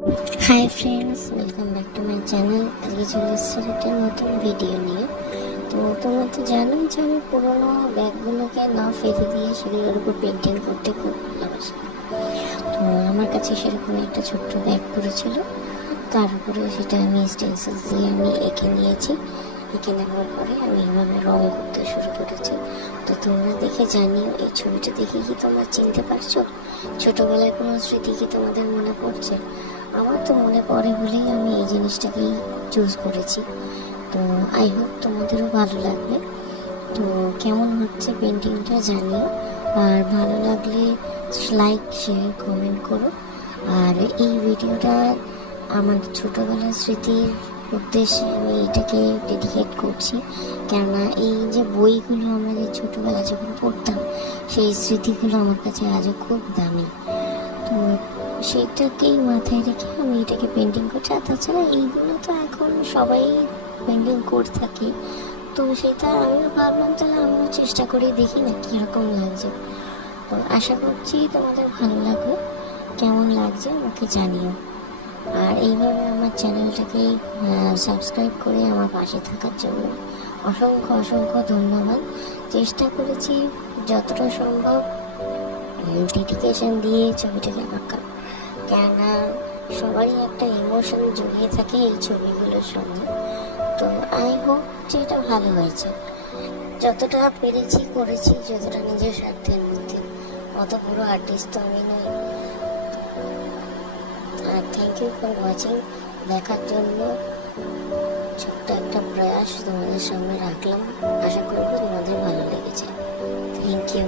Hi friends, welcome back to my channel. আজকে চলে এসেছি একটা নতুন ভিডিও নিয়ে। তো তোমরা তো জানোই যে আমি পুরোনো ব্যাগগুলোকে না ফেলে দিয়ে সেগুলোর উপর পেন্টিং করতে খুব ভালোবাসি। তো আমার কাছে সেরকম একটা ছোট্ট ব্যাগ পড়েছিল, তার উপরে সেটা আমি স্টেন্সিল দিয়ে আমি এঁকে নিয়েছি। এঁকে নেওয়ার পরে আমি এইভাবে রং করতে শুরু করেছি। তো তোমরা দেখে জানিও, এই ছবিটা দেখে কি তোমরা চিনতে পারছো? ছোটোবেলায় কোনো স্মৃতি কি তোমাদের মনে পড়ছে? আমার তো মনে পড়ে বলেই আমি এই জিনিসটাকেই চুজ করেছি। তো আই হোপ তোমাদেরও ভালো লাগবে। তো কেমন হচ্ছে পেন্টিংটা জানিও, আর ভালো লাগলে লাইক, শেয়ার, কমেন্ট করো। আর এই ভিডিওটা আমার ছোটোবেলার স্মৃতির উদ্দেশ্যে আমি এটাকে ডেডিকেট করছি, কেননা এই যে বইগুলো আমরা যে ছোটোবেলা যখন পড়তাম, সেই স্মৃতিগুলো আমার কাছে আজও খুব দামি। তো সেইটাকেই মাথায় রেখে আমি এটাকে পেন্টিং করছি। আর তাছাড়া এইগুলো তো এখন সবাই পেন্টিং করে থাকে, তো সেটা আমিও ভাবলাম তাহলে আমিও চেষ্টা করে দেখি না কীরকম লাগছে। তো আশা করছি তোমাদের ভালো লাগবে। কেমন লাগছে আমাকে জানিও। আর এইভাবে আমার চ্যানেলটাকে সাবস্ক্রাইব করে আমার পাশে থাকার জন্য অসংখ্য অসংখ্য ধন্যবাদ। চেষ্টা করেছি যতটা সম্ভব ডেডিকেশন দিয়ে ছবিটাকে আঁকা, কেননা সবারই একটা ইমোশন জড়িয়ে থাকে এই ছবিগুলোর সঙ্গে। তো আই হোপ যে এটা ভালো হয়েছে। যতটা পেরেছি করেছি, যতটা নিজের স্বার্থের মধ্যে। অত বড় আর্টিস্ট তো আমি নই। আর থ্যাংক ইউ ফর ওয়াচিং। দেখার জন্য ছোট্ট একটা প্রয়াস তোমাদের সামনে রাখলাম। আশা করবো তোমাদের ভালো লেগেছে। Thank you.